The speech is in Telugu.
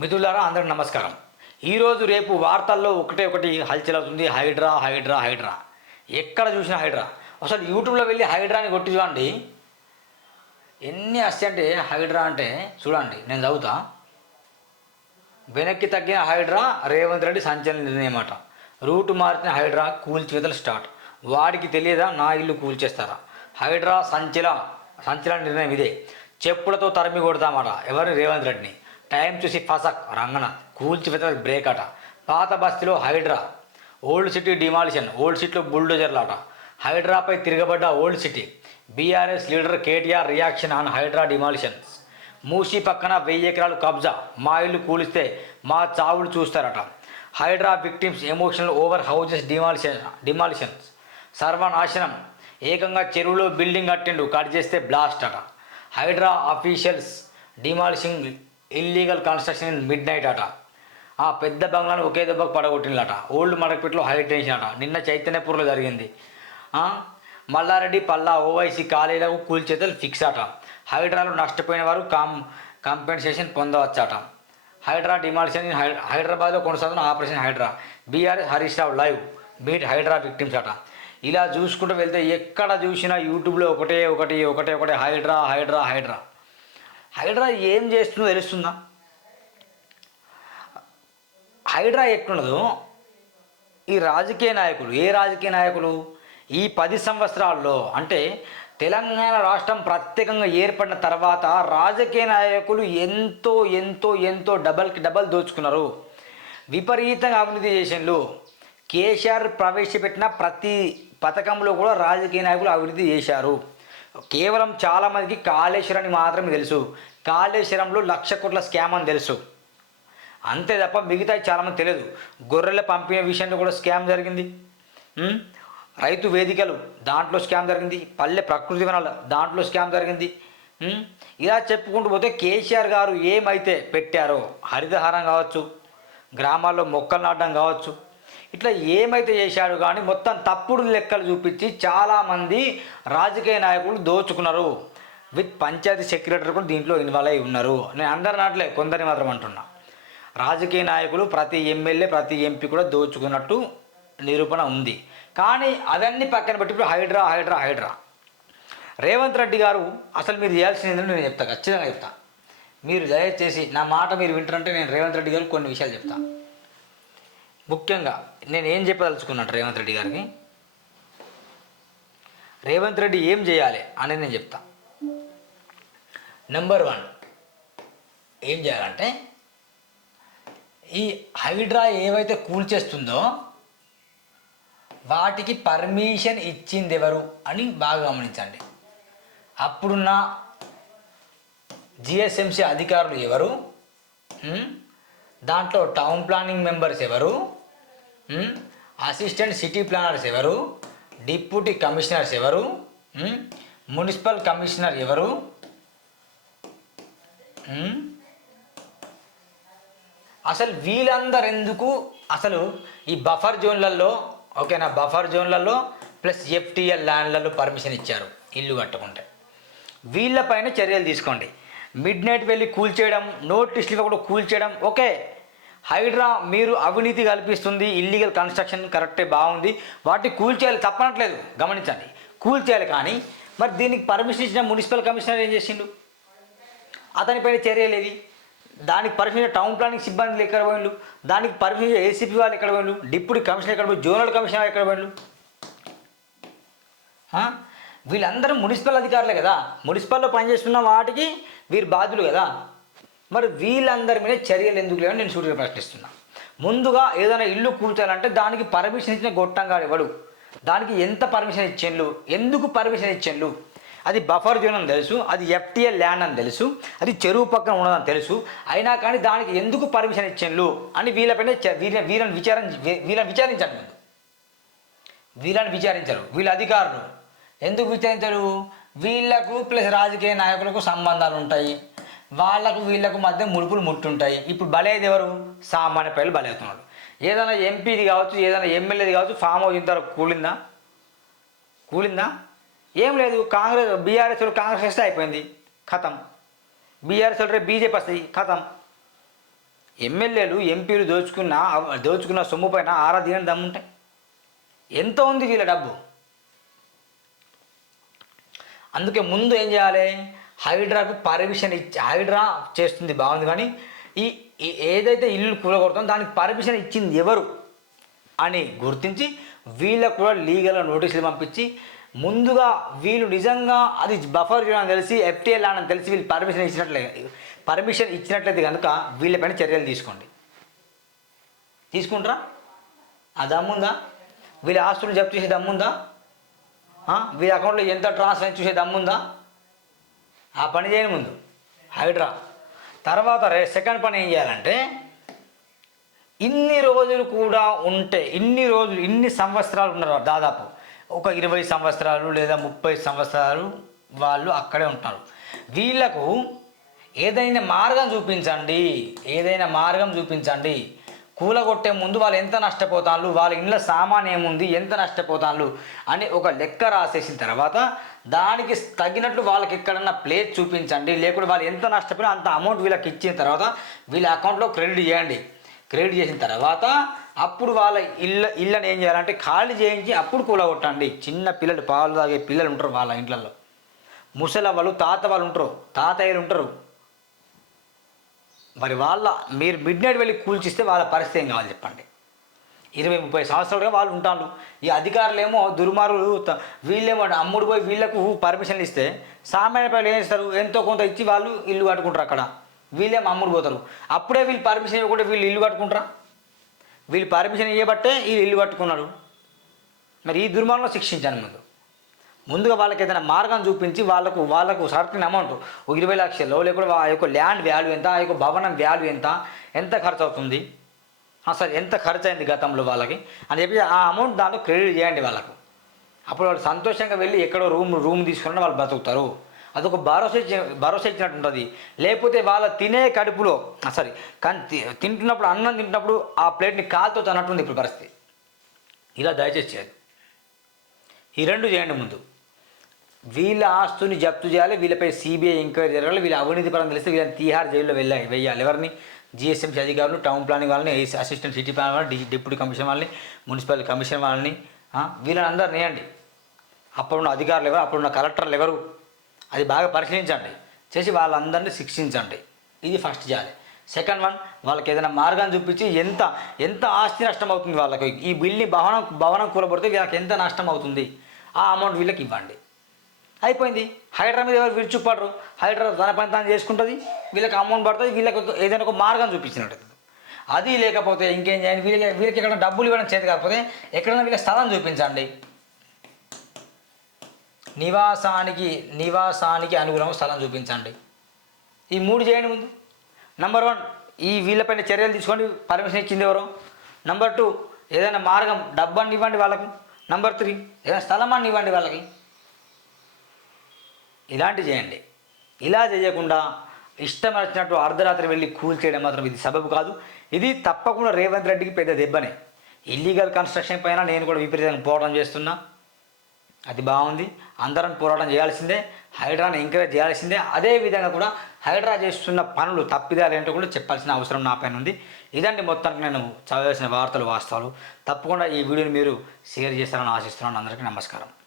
మిథులారా అందరికి నమస్కారం. ఈరోజు రేపు వార్తల్లో ఒకటే ఒకటి హల్చల్ అవుతుంది. హైడ్రా హైడ్రా హైడ్రా. ఎక్కడ చూసినా హైడ్రా. అసలు యూట్యూబ్లో వెళ్ళి హైడ్రాని కొట్టి చూడండి. ఎన్ని వస్తాయి అంటే హైడ్రా అంటే చూడండి నేను చదువుతా. వెనక్కి తగ్గిన హైడ్రా రేవంత్ రెడ్డి సంచలన నిర్ణయం రూటు మార్చిన హైడ్రా కూల్చివేతలు స్టార్ట్. వాడికి తెలియదా నా ఇల్లు కూల్చేస్తారా? హైడ్రా సంచల సంచలన నిర్ణయం ఇదే. చెప్పులతో తరిమి కొడతామట ఎవరిని? రేవంత్ రెడ్డిని. టైం చూసి ఫసక్ రంగన కూల్చివేతలు బ్రేక్ అట పాత బస్తీలో Hydraa old city demolition old సిటీలో బుల్డోజర్లు అట హైడ్రాపై తిరగబడ్డ old city. BRS leader KTR reaction on Hydraa demolitions Musi పక్కన వెయ్యి ఎకరాలు కబ్జా. మా ఇల్లు కూలిస్తే మా చావులు చూస్తారట. Hydraa victims emotional over houses demolition demolitions సర్వనాశనం. ఏకంగా చెరువులో బిల్డింగ్ కట్టిండు కట్ చేస్తే బ్లాస్ట్ అట. Hydraa officials demolishing illegal construction in midnight అట. ఆ పెద్ద బంగ్లాను ఒకే దెబ్బకు పడగొట్టిందట ఓల్డ్ మడకపెట్లో హై టెన్షన్ అట. నిన్న చైతన్యపూర్లో జరిగింది. మల్లారెడ్డి పల్లా ఓవైసీ ఖాళీలకు కూల్చేతలు ఫిక్స్ అట. హైడ్రాలో నష్టపోయిన వారు కాం కాంపెన్సేషన్ పొందవచ్చట. హైడ్రా డిమాలిషన్ ఇన్ హై హైదరాబాద్లో కొనసాగుతున్న operation Hydraa. BRS Harish Rao live. Meet Hydraa victims అట. ఇలా చూసుకుంటూ వెళ్తే ఎక్కడ చూసినా యూట్యూబ్లో ఒకటే ఒకటి ఒకటే ఒకటే హైడ్రా హైడ్రా హైడ్రా. హైడ్రా ఏం చేస్తుందో తెలుస్తుందా? హైడ్రా ఎట్లున్నదో ఈ రాజకీయ నాయకులు ఏ రాజకీయ నాయకులు? ఈ పది సంవత్సరాల్లో అంటే తెలంగాణ రాష్ట్రం ప్రత్యేకంగా ఏర్పడిన తర్వాత రాజకీయ నాయకులు ఎంతో ఎంతో ఎంతో డబల్కి డబల్ దోచుకున్నారు. విపరీతంగా అభివృద్ధి చేసిండ్రు కేసీఆర్ ప్రవేశపెట్టిన ప్రతి పథకంలో కూడా రాజకీయ నాయకులు అభివృద్ధి చేశారు. కేవలం చాలామందికి కాళేశ్వరాన్ని మాత్రమే తెలుసు. కాళేశ్వరంలో లక్ష కోట్ల స్కామ్ అని తెలుసు. అంతే తప్ప మిగతా చాలామంది తెలియదు. గొర్రెల పంపిణీ విషయంలో కూడా స్కామ్ జరిగింది. రైతు వేదికలు దాంట్లో స్కామ్ జరిగింది. పల్లె ప్రకృతి వనాలు దాంట్లో స్కామ్ జరిగింది. ఇలా చెప్పుకుంటూ పోతే కేసీఆర్ గారు ఏమైతే పెట్టారో హరితహారం కావచ్చు గ్రామాల్లో మొక్కలు నాటడం కావచ్చు ఇట్లా ఏమైతే చేశాడు కానీ మొత్తం తప్పుడు లెక్కలు చూపించి చాలామంది రాజకీయ నాయకులు దోచుకున్నారు. విత్ పంచాయతీ సెక్రటరీ కూడా దీంట్లో ఇన్వాల్వ్ అయి ఉన్నారు. నేను అందరి నాట్లే కొందరిని మాత్రం అంటున్నా. రాజకీయ నాయకులు ప్రతి ఎమ్మెల్యే ప్రతి ఎంపీ కూడా దోచుకున్నట్టు నిరూపణ ఉంది. కానీ అవన్నీ పక్కన పెట్టి ఇప్పుడు హైడ్రా హైడ్రా హైడ్రా. రేవంత్ రెడ్డి గారు అసలు మీరు చేయాల్సింది నేను చెప్తా ఖచ్చితంగా చెప్తా. మీరు దయచేసి నా మాట మీరు వింటారంటే నేను రేవంత్ రెడ్డి గారు కొన్ని విషయాలు చెప్తాను ముఖ్యంగా నేను ఏం చెప్పదలుచుకున్నాను రేవంత్ రెడ్డి గారికి? రేవంత్ రెడ్డి ఏం చేయాలి అని నేను చెప్తా. నెంబర్ వన్ ఏం చేయాలంటే ఈ హైడ్రా ఏవైతే కూల్చేస్తుందో వాటికి పర్మిషన్ ఇచ్చింది ఎవరు అని బాగా గమనించండి. అప్పుడున్న జిఎస్ఎంసీ అధికారులు ఎవరు? దాంట్లో టౌన్ ప్లానింగ్ మెంబర్స్ ఎవరు? అసిస్టెంట్ సిటీ ప్లానర్స్ ఎవరు? డిప్యూటీ కమిషనర్స్ ఎవరు? మున్సిపల్ కమిషనర్ ఎవరు? అసలు వీళ్ళందరూ ఎందుకు అసలు ఈ బఫర్ జోన్లలో ఓకేనా? బఫర్ జోన్లలో ప్లస్ ఎఫ్టీఎల్ ల్యాండ్లలో పర్మిషన్ ఇచ్చారు ఇల్లు కట్టుకుంటే. వీళ్ళపైన చర్యలు తీసుకోండి. మిడ్ నైట్ వెళ్ళి కూల్చేయడం నోటీసులు కూడా కూల్చేయడం ఓకే. హైడ్రా మీరు అవినీతి కల్పిస్తుంది ఇల్లీగల్ కన్స్ట్రక్షన్ కరెక్టే బాగుంది. వాటిని కూల్చేయాలి తప్పనట్లేదు గమనించండి. కూల్చేయాలి కానీ మరి దీనికి పర్మిషన్ ఇచ్చిన మున్సిపల్ కమిషనర్ ఏం చేసిండు? అతనిపైన చర్యలేవి దానికి పర్మిషన్ టౌన్ ప్లానింగ్ సిబ్బందులు ఎక్కడ పోయిండు దానికి పర్మిషన్ ఏసీపీ వాళ్ళు ఎక్కడ పోయిండు డిప్యూటీ కమిషనర్ ఎక్కడ పోయి జోనల్ కమిషనర్ ఎక్కడ పోయిండు వీళ్ళందరూ మున్సిపల్ అధికారులే కదా. మున్సిపల్లో పనిచేస్తున్న వాటికి వీరు బాధ్యులు కదా. మరి వీళ్ళందరి మీద చర్యలు ఎందుకు లేవని నేను సూర్యుడు ప్రశ్నిస్తున్నా. ముందుగా ఏదైనా ఇల్లు కూల్చాలంటే దానికి పర్మిషన్ ఇచ్చిన గొట్టంగా ఇవ్వడు దానికి ఎంత పర్మిషన్ ఇచ్చిండ్లు? ఎందుకు పర్మిషన్ ఇచ్చిండ్లు? అది బఫర్ జోన్ అని తెలుసు అది ఎఫ్టీఎల్ ల్యాండ్ అని తెలుసు అది చెరువు పక్కన ఉన్నదని తెలుసు. అయినా కానీ దానికి ఎందుకు పర్మిషన్ ఇచ్చిండ్లు? అని వీళ్ళపైన వీళ్ళ వీళ్ళని విచారం వీళ్ళని విచారించండి ముందు. వీళ్ళని విచారించరు వీళ్ళ అధికారులు. ఎందుకు విచారించరు? వీళ్ళకు ప్లస్ రాజకీయ నాయకులకు సంబంధాలు ఉంటాయి. వాళ్ళకు వీళ్ళకు మధ్య ముడుపులు ముట్టుంటాయి. ఇప్పుడు బలేది ఎవరు? సామాన్య ప్రజలు బలవుతున్నాడు ఏదైనా ఎంపీది కావచ్చు ఏదైనా ఎమ్మెల్యేది కావచ్చు ఫామ్ హౌస్ ఇంత కూలిందా? కూలిందా? ఏం లేదు కాంగ్రెస్ బీఆర్ఎస్ కాంగ్రెస్ వస్తే అయిపోయింది. ఖతం. బీఆర్ఎస్ వాళ్ళు రేపు బీజేపీ వస్తుంది. ఖతం. ఎమ్మెల్యేలు ఎంపీలు దోచుకున్న దోచుకున్న సొమ్ము పైన ఆరా తీయని దమ్ముంటాయి. ఎంత ఉంది వీళ్ళ డబ్బు. అందుకే ముందు ఏం చేయాలి? హైడ్రాకు పర్మిషన్ ఇచ్చి హైడ్రా చేస్తుంది బాగుంది. కానీ ఈ ఏదైతే ఇల్లు కూలగొడుతుందో దానికి పర్మిషన్ ఇచ్చింది ఎవరు అని గుర్తించి వీళ్ళకు కూడా లీగల్ నోటీసులు పంపించి ముందుగా వీళ్ళు నిజంగా అది బఫర్ చేయడం తెలిసి ఎఫ్టీఎల్ అని తెలిసి వీళ్ళు పర్మిషన్ ఇచ్చినట్లే పర్మిషన్ ఇచ్చినట్లయితే కనుక వీళ్ళపైన చర్యలు తీసుకోండి. తీసుకుంటారా? ఆ దమ్ముందా? వీళ్ళ ఆస్తులు జప్తు చేసే దమ్ముందా? వీళ్ళ అకౌంట్లో ఎంత ట్రాన్స్ఫర్ చూసే దమ్ముందా? ఆ పని చేయని ముందు. హైడ్రా తర్వాత సెకండ్ పని ఏం చేయాలంటే ఇన్ని రోజులు కూడా ఉంటే ఇన్ని రోజులు ఇన్ని సంవత్సరాలు ఉన్నారు దాదాపు. ఒక ఇరవై సంవత్సరాలు లేదా ముప్పై సంవత్సరాలు వాళ్ళు అక్కడే ఉంటారు. వీళ్ళకు ఏదైనా మార్గం చూపించండి. ఏదైనా మార్గం చూపించండి. కూలగొట్టే ముందు వాళ్ళు ఎంత నష్టపోతారు వాళ్ళ ఇంట్లో సామాన్ ఏముంది? ఎంత నష్టపోతారు అని ఒక లెక్క రాసేసిన తర్వాత దానికి తగినట్లు వాళ్ళకి ఎక్కడన్నా ప్లేస్ చూపించండి. లేకుంటే వాళ్ళు ఎంత నష్టపోయినా అంత అమౌంట్ వీళ్ళకి ఇచ్చిన తర్వాత వీళ్ళ అకౌంట్లో క్రెడిట్ చేయండి. క్రెడిట్ చేసిన తర్వాత అప్పుడు వాళ్ళ ఇళ్ళ ఇళ్ళని ఏం చేయాలంటే ఖాళీ చేయించి అప్పుడు కూలగొట్టండి. చిన్న పిల్లలు పాలు తాగే పిల్లలు ఉంటారు వాళ్ళ ఇంట్లలో ముసలి వాళ్ళు తాత వాళ్ళు ఉంటారు. తాతయ్యలు ఉంటారు. మరి వాళ్ళ మీరు మిడ్ నైట్ వెళ్ళి కూల్చిస్తే వాళ్ళ పరిస్థితి ఏం కావాలి చెప్పండి? ఇరవై ముప్పై సంవత్సరాలుగా వాళ్ళు ఉంటాను ఈ అధికారులు ఏమో దుర్మార్గులు వీళ్ళేమో అమ్ముడు పోయి వీళ్ళకు పర్మిషన్లు ఇస్తే సామాన్య ప్రజలు ఏం చేస్తారు? ఎంతో కొంత ఇచ్చి వాళ్ళు ఇల్లు కట్టుకుంటారు అక్కడ. వీళ్ళేమో అమ్ముడు పోతారు. అప్పుడే వీళ్ళు పర్మిషన్ ఇవ్వకుండా వీళ్ళు ఇల్లు కట్టుకుంటారా? వీళ్ళు పర్మిషన్ ఇవ్వబట్టే వీళ్ళు ఇల్లు కట్టుకున్నారు మరి ఈ దుర్మార్గంలో శిక్షించాను ముందు. ముందుగా వాళ్ళకి ఏదైనా మార్గం చూపించి వాళ్ళకు వాళ్ళకు సర్టన్ అమౌంట్ ఒక ఇరవై లక్షలు లేకపోతే ఆ యొక్క ల్యాండ్ వాల్యూ ఎంత ఆ యొక్క భవనం వాల్యూ ఎంత ఎంత ఖర్చు అవుతుంది? సరే ఎంత ఖర్చు అయింది గతంలో వాళ్ళకి? అని చెప్పి ఆ అమౌంట్ దాంట్లో క్రెడిట్ చేయండి వాళ్ళకు. అప్పుడు వాళ్ళు సంతోషంగా వెళ్ళి ఎక్కడో రూమ్ రూమ్ తీసుకుని వాళ్ళు బతుకుతారు అదొక భరోసా భరోసా ఇచ్చినట్టు ఉంటుంది. లేకపోతే వాళ్ళ తినే కడుపులో సారీ కానీ తింటున్నప్పుడు అన్నం తింటున్నప్పుడు ఆ ప్లేట్ని కాలుతో తన్నట్టుంది ఇప్పుడు పరిస్థితి. ఇలా దయచేసి చేయదు ఈ రెండు చేయండి ముందు. వీళ్ళ ఆస్తుని జప్తు చేయాలి వీళ్ళపై సిబిఐ ఎంక్వైరీ జరగాలి వీళ్ళ అవినీతి పరం తెలిస్తే వీళ్ళని తీహార్ జైల్లో వెళ్ళాలి వెయ్యాలి. ఎవరిని? జిఎస్ఎంసీ అధికారులు టౌన్ ప్లానింగ్ వాళ్ళని అసిస్టెంట్ సిటీ ప్లాన్ వాళ్ళని డిప్యూటీ కమిషన్ వాళ్ళని మున్సిపల్ కమిషన్ వాళ్ళని వీళ్ళని అందరు నేయండి. అప్పుడున్న అధికారులు ఎవరు? అప్పుడున్న కలెక్టర్లు ఎవరు? అది బాగా పరిశీలించండి. చేసి వాళ్ళందరినీ శిక్షించండి. ఇది ఫస్ట్ చేయాలి సెకండ్ వన్ వాళ్ళకి ఏదైనా మార్గాన్ని చూపించి ఎంత ఎంత ఆస్తి నష్టం అవుతుంది వాళ్ళకి? ఈ బిల్డింగ్ భవనం భవనం కూలబడితే వీళ్ళకి ఎంత నష్టం అవుతుంది? ఆ అమౌంట్ వీళ్ళకి ఇవ్వండి. అయిపోయింది. హైడ్రా మీద ఎవరు విరుచుకుపడరు. హైడ్రా తన పని తాను చేసుకుంటుంది. వీళ్ళకి అమౌంట్ పడుతుంది. వీళ్ళకి ఏదైనా ఒక మార్గం చూపించినట్టు. అది లేకపోతే ఇంకేం చేయండి వీళ్ళకి వీళ్ళకి ఎక్కడ డబ్బులు ఇవ్వడం చేతి కాకపోతే ఎక్కడైనా వీళ్ళకి స్థలం చూపించండి. నివాసానికి నివాసానికి అనుగుణం స్థలం చూపించండి. ఈ మూడు చేయండి ముందు. నంబర్ వన్ ఈ వీళ్ళపైన చర్యలు తీసుకోండి. పర్మిషన్ ఇచ్చింది ఎవరు? నంబర్ టూ ఏదైనా మార్గం డబ్బు అని ఇవ్వండి వాళ్ళకు. నంబర్ త్రీ ఏదైనా స్థలమాన్ని ఇవ్వండి వాళ్ళకి. ఇలాంటి చేయండి. ఇలా చేయకుండా ఇష్టం వచ్చినట్టు అర్ధరాత్రి వెళ్ళి కూల్ చేయడం మాత్రం ఇది సబబు కాదు. ఇది తప్పకుండా రేవంత్ రెడ్డికి పెద్ద దెబ్బనే. ఇల్లీగల్ కన్స్ట్రక్షన్ పైన నేను కూడా విపరీతంగా పోరాటం చేస్తున్నా. అది బాగుంది. అందరం పోరాటం చేయాల్సిందే. హైడ్రాని ఎంకరేజ్ చేయాల్సిందే. అదే విధంగా కూడా హైడ్రా చేస్తున్న పనులు తప్పిదాలు ఏంటో కూడా చెప్పాల్సిన అవసరం నా పైన ఉంది. ఇదండి మొత్తానికి నేను చదవాల్సిన వార్తలు వాస్తవాలు. తప్పకుండా ఈ వీడియోని మీరు షేర్ చేస్తారని ఆశిస్తున్నాను. అందరికీ నమస్కారం.